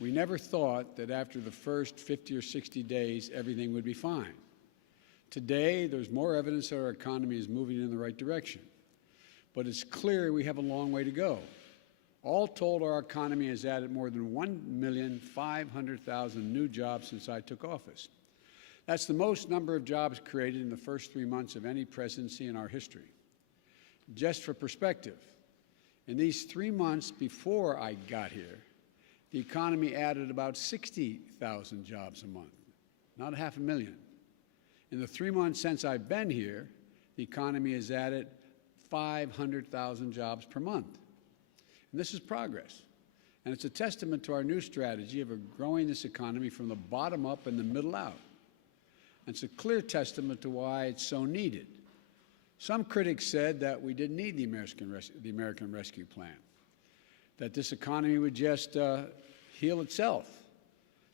We never thought that after the first 50 or 60 days, everything would be fine. Today, there's more evidence that our economy is moving in the right direction. But it's clear we have a long way to go. All told, our economy has added more than 1,500,000 new jobs since I took office. That's the most number of jobs created in the first 3 months of any presidency in our history. Just for perspective, in these 3 months before I got here, the economy added about 60,000 jobs a month, not 500,000. In the 3 months since I've been here, the economy has added 500,000 jobs per month. And this is progress. And it's a testament to our new strategy of growing this economy from the bottom up and the middle out. And it's a clear testament to why it's so needed. Some critics said that we didn't need the American Rescue Plan, that this economy would just heal itself.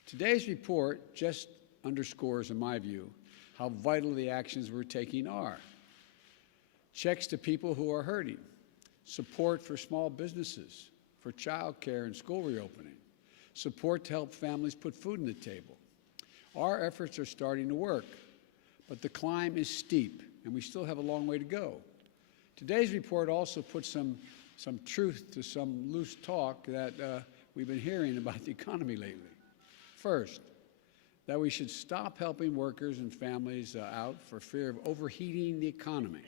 Today's report just underscores, in my view, how vital the actions we're taking are. Checks to people who are hurting, support for small businesses, for child care and school reopening, support to help families put food on the table. Our efforts are starting to work, but the climb is steep, and we still have a long way to go. Today's report also puts some truth to some loose talk that we've been hearing about the economy lately. First, that we should stop helping workers and families out for fear of overheating the economy.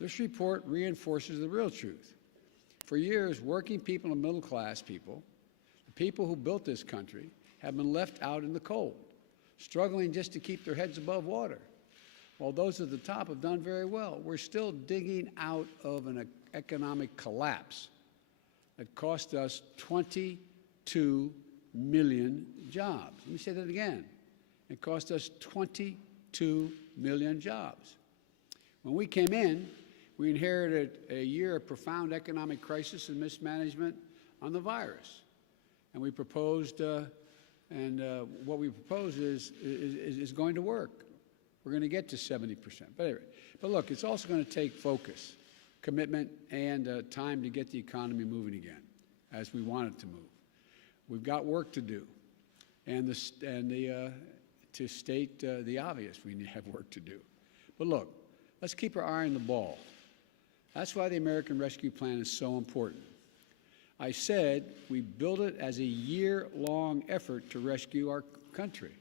This report reinforces the real truth. For years, working people and middle-class people, the people who built this country, have been left out in the cold, struggling just to keep their heads above water. While those at the top have done very well, we're still digging out of an economic collapse that cost us 22 million jobs. Let me say that again. It cost us 22 million jobs. When we came in, we inherited a year of profound economic crisis and mismanagement on the virus. And we proposed, what we propose is going to work. We're going to get to 70%. But anyway, look, it's also going to take focus, commitment, and time to get the economy moving again, as we want it to move. We've got work to do, and to state the obvious, we have work to do. But look, let's keep our eye on the ball. That's why the American Rescue Plan is so important. I said we built it as a year-long effort to rescue our country.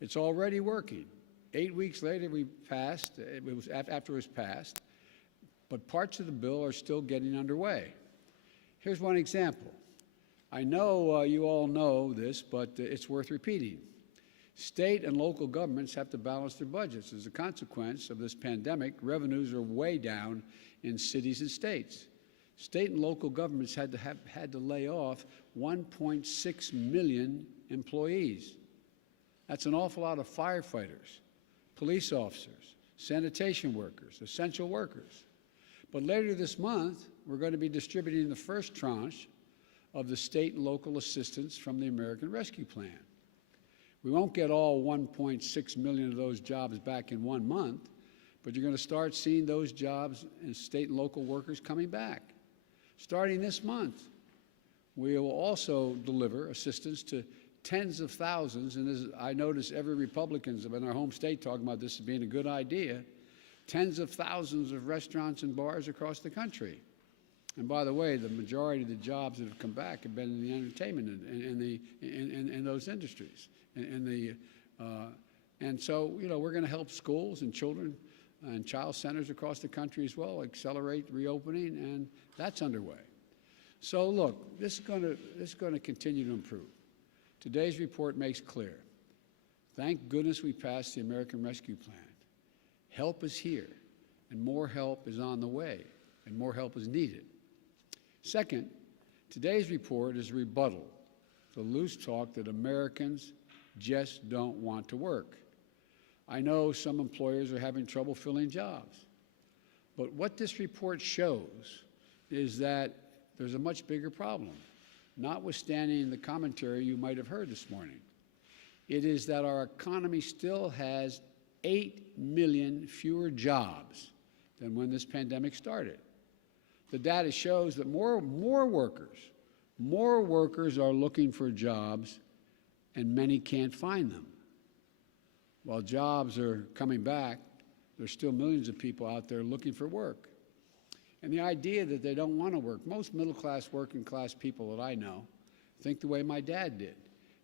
It's already working. 8 weeks later, we passed. After it was passed, but parts of the bill are still getting underway. Here's one example. I know you all know this, but it's worth repeating. State and local governments have to balance their budgets. As a consequence of this pandemic, revenues are way down in cities and states. State and local governments had to lay off 1.6 million employees. That's an awful lot of firefighters, police officers, sanitation workers, essential workers. But later this month, we're going to be distributing the first tranche of the state and local assistance from the American Rescue Plan. We won't get all 1.6 million of those jobs back in 1 month, but you're going to start seeing those jobs and state and local workers coming back. Starting this month, we will also deliver assistance to tens of thousands, and I notice every Republican in our home state talking about this as being a good idea, tens of thousands of restaurants and bars across the country. And by the way, the majority of the jobs that have come back have been in the entertainment and in those industries. And so, you know, we're going to help schools and children and child centers across the country as well, accelerate reopening, and that's underway. So look, this is going to continue to improve. Today's report makes clear. Thank goodness we passed the American Rescue Plan. Help is here, and more help is on the way, and more help is needed. Second, today's report is a rebuttal to loose talk that Americans just don't want to work. I know some employers are having trouble filling jobs, but what this report shows is that there's a much bigger problem, notwithstanding the commentary you might have heard this morning. It is that our economy still has 8 million fewer jobs than when this pandemic started. The data shows that more workers, More workers are looking for jobs, and many can't find them. While jobs are coming back, there's still millions of people out there looking for work. And the idea that they don't want to work, most middle-class, working-class people that I know think the way my dad did.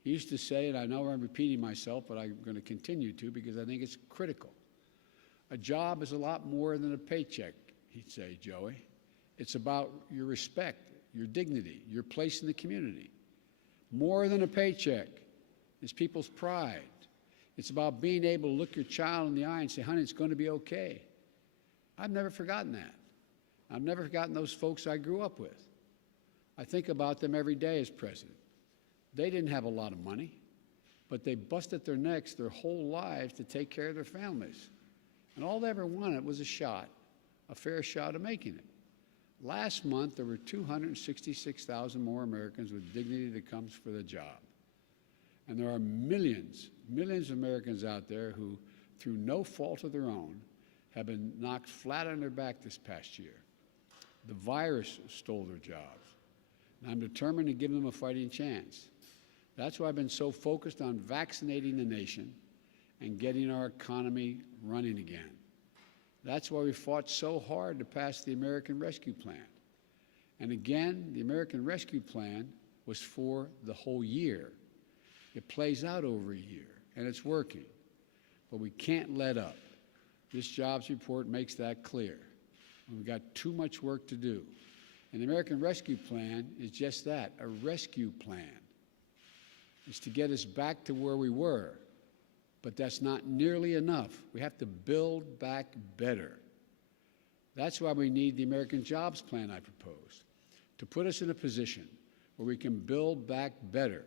He used to say, and I know I'm repeating myself, but I'm going to continue to because I think it's critical. A job is a lot more than a paycheck, he'd say, Joey. It's about your respect, your dignity, your place in the community. More than a paycheck is people's pride. It's about being able to look your child in the eye and say, honey, it's going to be okay. I've never forgotten that. I've never forgotten those folks I grew up with. I think about them every day as president. They didn't have a lot of money, but they busted their necks their whole lives to take care of their families. And all they ever wanted was a shot, a fair shot of making it. Last month, there were 266,000 more Americans with dignity that comes for the job. And there are millions of Americans out there who, through no fault of their own, have been knocked flat on their back this past year. The virus stole their jobs. And I'm determined to give them a fighting chance. That's why I've been so focused on vaccinating the nation and getting our economy running again. That's why we fought so hard to pass the American Rescue Plan. And again, the American Rescue Plan was for the whole year. It plays out over a year, and it's working. But we can't let up. This jobs report makes that clear. We've got too much work to do. And the American Rescue Plan is just that, a rescue plan. It's to get us back to where we were. But that's not nearly enough. We have to build back better. That's why we need the American Jobs Plan I proposed, to put us in a position where we can build back better,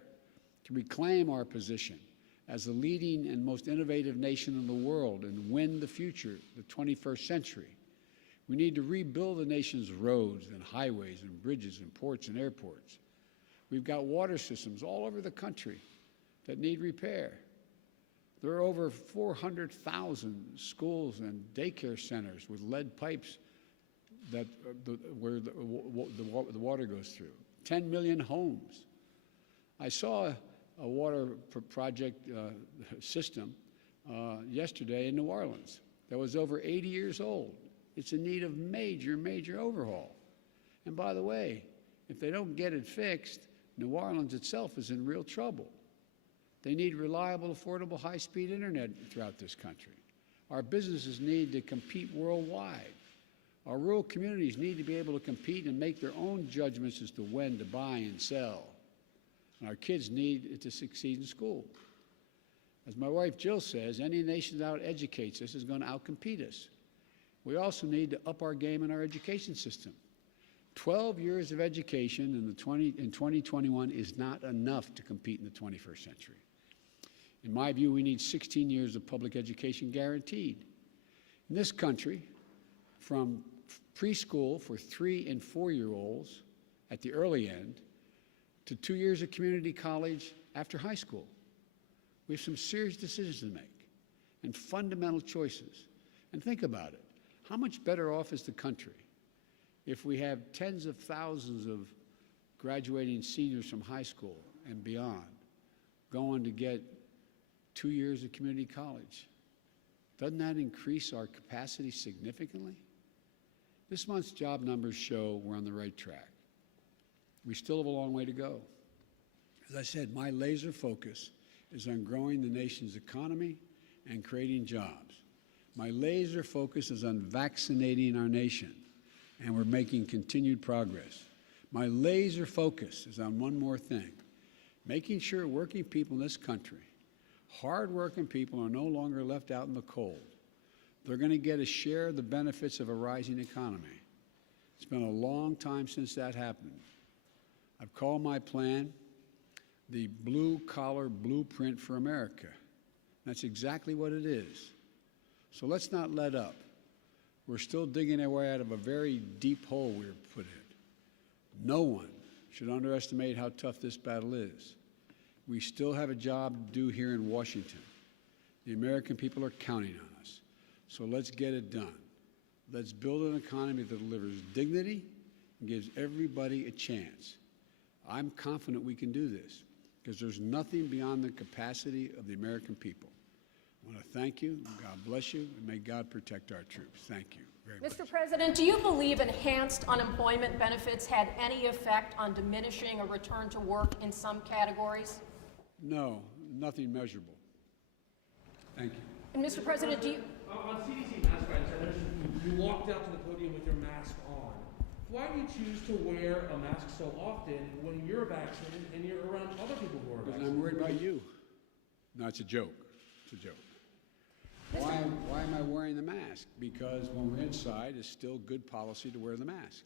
to reclaim our position as the leading and most innovative nation in the world and win the future, the 21st century. We need to rebuild the nation's roads and highways and bridges and ports and airports. We've got water systems all over the country that need repair. There are over 400,000 schools and daycare centers with lead pipes where the water goes through. 10 million homes. I saw a water project system yesterday in New Orleans that was over 80 years old. It's in need of major overhaul. And by the way, if they don't get it fixed, New Orleans itself is in real trouble. They need reliable, affordable, high-speed internet throughout this country. Our businesses need to compete worldwide. Our rural communities need to be able to compete and make their own judgments as to when to buy and sell. And our kids need to succeed in school. As my wife Jill says, any nation that out-educates us is going to out-compete us. We also need to up our game in our education system. 12 years of education in 2021 is not enough to compete in the 21st century. In my view, we need 16 years of public education guaranteed. In this country, from preschool for 3- and 4-year-olds at the early end to 2 years of community college after high school, we have some serious decisions to make and fundamental choices. And think about it. How much better off is the country if we have tens of thousands of graduating seniors from high school and beyond going to get 2 years of community college? Doesn't that increase our capacity significantly? This month's job numbers show we're on the right track. We still have a long way to go. As I said, my laser focus is on growing the nation's economy and creating jobs. My laser focus is on vaccinating our nation, and we're making continued progress. My laser focus is on one more thing, making sure working people in this country, hard-working people, are no longer left out in the cold. They're going to get a share of the benefits of a rising economy. It's been a long time since that happened. I've called my plan the blue-collar blueprint for America. That's exactly what it is. So let's not let up. We're still digging our way out of a very deep hole we were put in. No one should underestimate how tough this battle is. We still have a job to do here in Washington. The American people are counting on us. So let's get it done. Let's build an economy that delivers dignity and gives everybody a chance. I'm confident we can do this because there's nothing beyond the capacity of the American people. I want to thank you. God bless you, and may God protect our troops. Thank you very much. Mr. President, do you believe enhanced unemployment benefits had any effect on diminishing a return to work in some categories? No, nothing measurable. Thank you. And Mr. President, do you... On CDC mask mandates, I noticed you walked out to the podium with your mask on. Why do you choose to wear a mask so often when you're vaccinated and you're around other people who are Because vaccinated? I'm worried about you. No, it's a joke. It's a joke. Why am I wearing the mask? Because when we're inside, it's still good policy to wear the mask.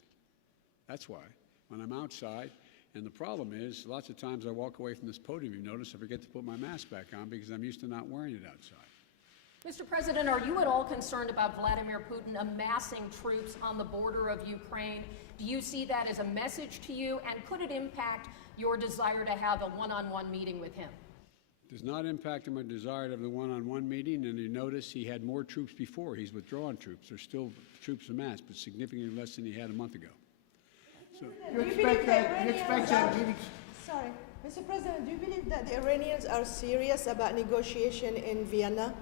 That's why. When I'm outside, and the problem is, lots of times I walk away from this podium, you notice, I forget to put my mask back on because I'm used to not wearing it outside. Mr. President, are you at all concerned about Vladimir Putin amassing troops on the border of Ukraine? Do you see that as a message to you, and could it impact your desire to have a one-on-one meeting with him? Does not impact my desire to have the one-on-one meeting, and you notice he had more troops before. He's withdrawn troops. There's still troops amassed, but significantly less than he had a month ago. So, You expect that meeting? Sorry, Mr. President, do you believe that the Iranians are serious about negotiation in Vienna?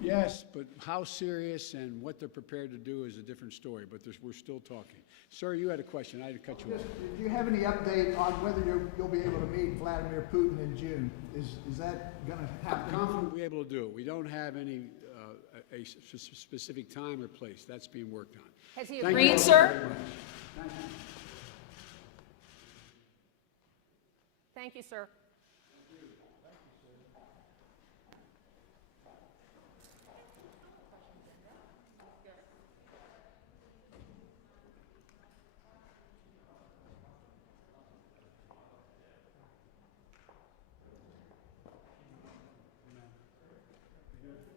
yes, but how serious and what they're prepared to do is a different story, but we're still talking. Sir, you had a question. I had to cut you off. Do you have any update on whether you'll be able to meet Vladimir Putin in June? Is that going to I'm happen? confident we'll be able to do it. We don't have any a specific time or place. That's being worked on. Has he Thank agreed, you sir? very much. Thank you. Thank you, sir.